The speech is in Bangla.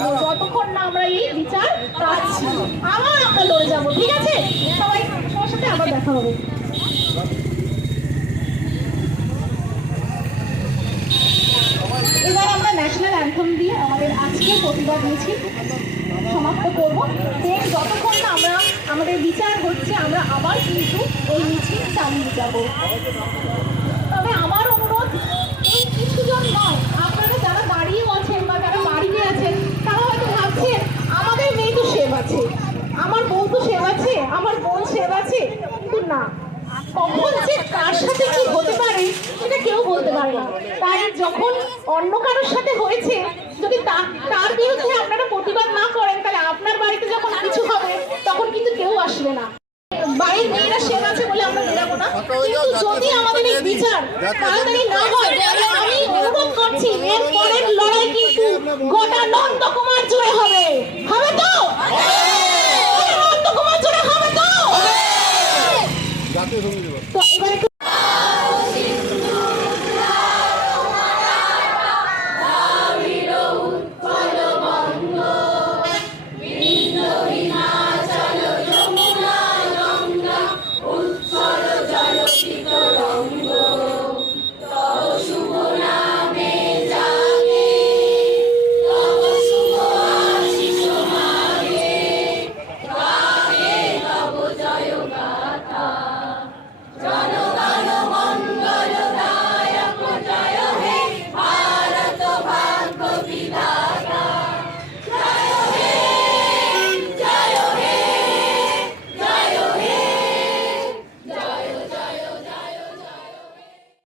থাকবো যতক্ষণ না আমরা এই বিচার পাচ্ছি। আবার আমরা লড়ে যাবো, ঠিক আছে? সবাই সবার সাথে আবার দেখা হবে। এবার আমরা ন্যাশনাল অ্যান্থেম দিয়ে আমাদের আজকের প্রতিবাদ মিছিল সমাপ্ত করবো। দেন যতক্ষণ না আমরা আমাদের বিচার হচ্ছে আমরা আবার কিন্তু এই মিছিল চালিয়ে যাব। তবে আমার অনুরোধ, এই কিছুজন নয়, আপনারা যারা দাঁড়িয়েও আছেন বা যারা বাড়িতে আছেন তারা হয়তো ভাবছেন আমাদের মেয়ে তো সেভ আছে, আমার বোন তো সেভ আছে, আমার বোন সেভ আছে, কিন্তু না, কখন যে কার সাথে কি হতে পারে সেটা কেউ বলতে পারে না। তাই যখন অন্য কারোর সাথে হয়েছে, যদি তার বিরুদ্ধে আপনারা প্রতিবাদ না করেন, তাহলে আপনার বাড়িতে যখন কিছু হবে তখন কিন্তু কেউ আসবে না। বাড়ির মেয়েরা সেভ আছে বলে আমরা বেরাবো না, কিন্তু যদি আমাদের এই বিচার তাড়াতাড়ি না হয়, আমি অনুরোধ করছি এর পরের লড়াই কিন্তু গোটা নন্দকুমার জুড়ে হবে।